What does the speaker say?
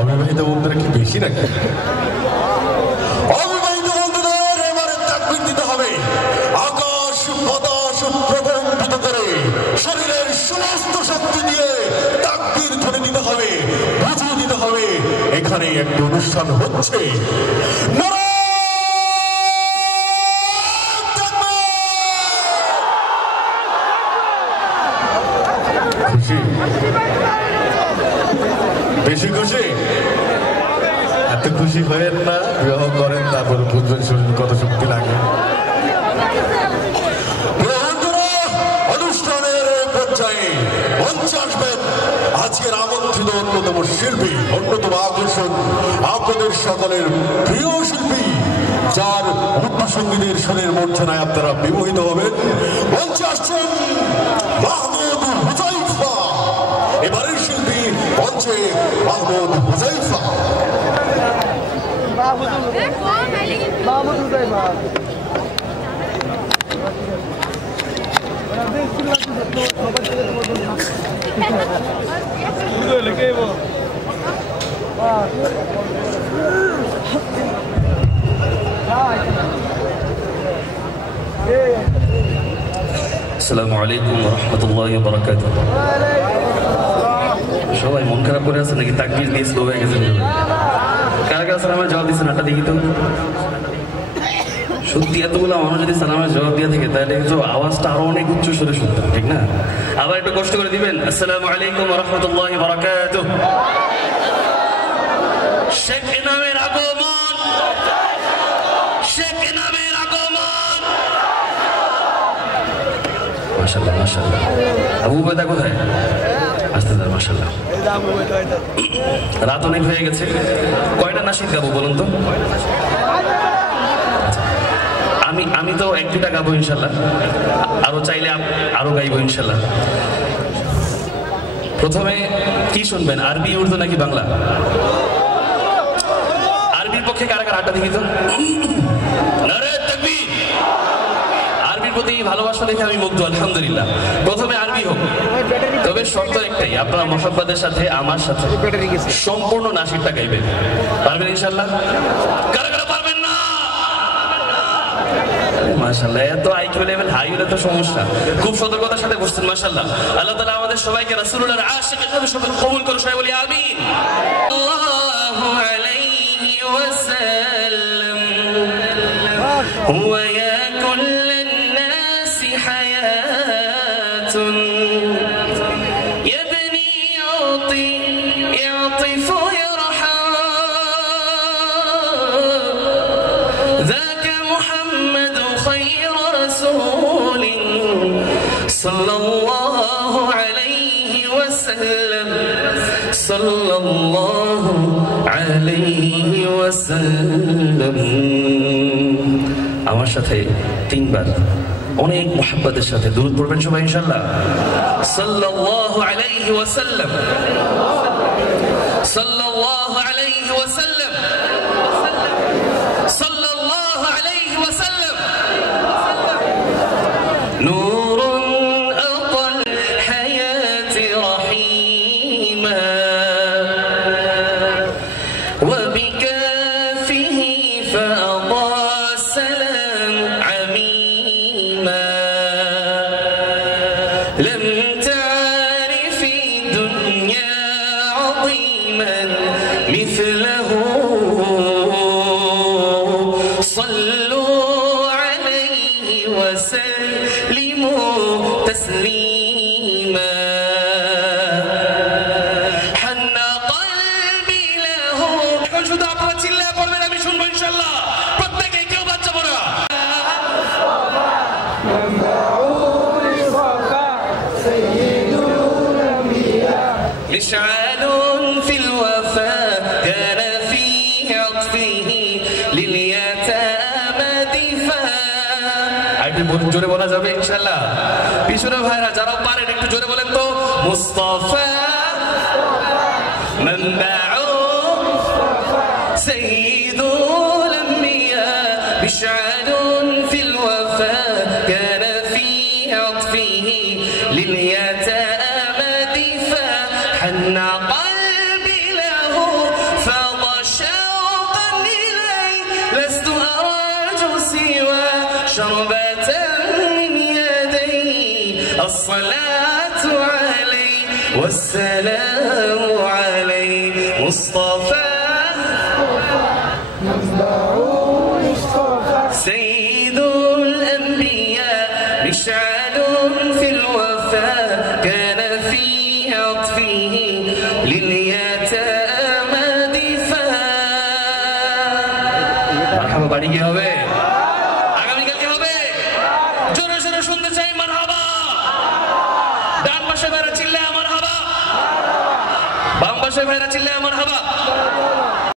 অবিবাহিত বন্ধুরা কি বেশি নাকি? অবিবাহিত বন্ধুদের এবারে তাকবীর দিতে হবে। আকাশ বাতাস প্রকম্পিত করে শরীরের সমস্ত শক্তি দিয়ে তাকবীর ধ্বনি দিতে হবে, বুঝিয়ে দিতে হবে এখানে একটা অনুষ্ঠান হচ্ছে। খুশি? বেশি খুশি? এত খুশি হয়েন না, বিবাহ করেন তারপরে বুঝবেন শরীর কত শক্তি লাগে। অনুষ্ঠানের পর্যায়ে মঞ্চে আসবেন আজকের আমন্ত্রিত অন্যতম শিল্পী, অন্যতম আকর্ষণ, আপনাদের সকলের প্রিয় শিল্পী, যার উচ্চসঙ্গীতের সুরের মূর্ছনায় আপনারা বিমোহিত হবেন। মঞ্চে আসছেন মাহমুদ হুযাইফা। এবারের শিল্পী মঞ্চে মাহমুদ হুযাইফা। আসসালামু আলাইকুম ওয়া রাহমাতুল্লাহি ওয়া বারাকাতুহু। সবাই মন খারাপ করে আছে নাকি? তাকবীর দিয়ে স্লো হয়ে গেছে। কারা কারা সালামের জবাব দিচ্ছেন একটা দেখি তো। সত্যি এতগুলো মানুষ যদি সালামের জবাব দিয়ে থাকে তাহলে কিন্তু আওয়াজটা আরো অনেক উচ্চ স্বরে শুনতাম, ঠিক না? আবার একটু কষ্ট করে দিবেন। আসসালামু আলাইকুম ওয়া রাহমাতুল্লাহি ওয়া বারাকাতুহু। শেখ ইনামের আগমন, শেখ ইনামের আগমন। মাশাআল্লাহ মাশাআল্লাহ। আবু উবাইদা কোথায়? আসতে দাও। মাশাআল্লাহ। রাত অনেক হয়ে গেছে, কয়টা নাশিদ গাবো বলুন তো? আমি তো এক দুটা গাবো ইনশাল্লাহ, আরো চাইলে আরো গাইবো ইনশাল্লাহ। প্রথমে কি শুনবেন, আরবি, উর্দু নাকি বাংলা? আরবির পক্ষে কারা কারা হাতটা দেখি তো। নারে তাকবীর। আরবির প্রতি ভালোবাসা দেখে আমি মুগ্ধ, আলহামদুলিল্লাহ। প্রথমে আরবি হোক, তবে শর্ত একটাই, আপনারা মোহাব্বতের সাথে আমার সাথে সম্পূর্ণ নাশিদটা গাইবেন। পারবেন ইনশাল্লাহ? কারা কারা পারবেন না? মাশাআল্লাহ, এত আইকিউ লেভেল হাই হলে তো সমস্যা। খুব সতর্কতার সাথে বসছেন, মাশাআল্লাহ। আল্লাহ তাআলা আমাদের সবাইকে রাসূলুল্লাহর আশিক হিসেবে সবাই কবুল করে, সবাই বলি আমিন। আল্লাহু আলাইহি ওয়াসাল্লাম হুয়া ইয়া কুল্লান নাসি হায়াতুন ইয়াবনি ইউতি ইয়াতিফু সাল্লাল্লাহু আলাইহি ওয়াসাল্লাম, সাল্লাল্লাহু আলাইহি ওয়াসাল্লাম। আমার সাথে তিনবার অনেক মুহাব্বতের সাথে দুরূদ পড়বেন সবাই ইনশাআল্লাহ। সাল্লাল্লাহু আলাইহি ওয়াসাল্লাম, সাল্লাল্লাহু আলাইহি ওয়াসাল্লাম, সাল্লাল্লাহু আলাইহি ওয়াসাল্লাম। নূরুন আতাল হায়াতি রহিমা ওয়া বিকাফিহি ফাআদা সালাম আমিমা লাম তা'রিফি দুনিয়া আযীমান মিথলাহু সাল্লু আলাইহি ওয়া সাল্লিমু তাসলিমা হান্না কলবি লাহু। এখন শুধু আপনারা চিল্লায় পড়বেন, আমি শুনবো ইনশাআল্লাহ। প্রত্যেকে কেউ বাচ্চা বড় مشعل في الوفاء كان في عطفه لليتامى دفاع। আরেকটু জোরে বলা যাবে ইনশাআল্লাহ? পিছনে ভাইরা যারা পারেন একটু জোরে বলেন তো। মুস্তাফা منبعو سيد الأنبياء مشعل في الوفاء كان في عطفه لليتامى دفاع حن قلبي له الصلاة عليه والسلام عليه مصطفى سيد الأنبياء مشعل في الوفاء كان في عطفه لليتامى دفاع مرحبا বাড়ি কি হবে আগামীকাল কি হবে জোরে জোরে শুনতে চাই মারহাবা ডান পাশে ভাইরা চিল্লায় মারহাবা বাম পাশে ভাইরা চিল্লায় মারহাবা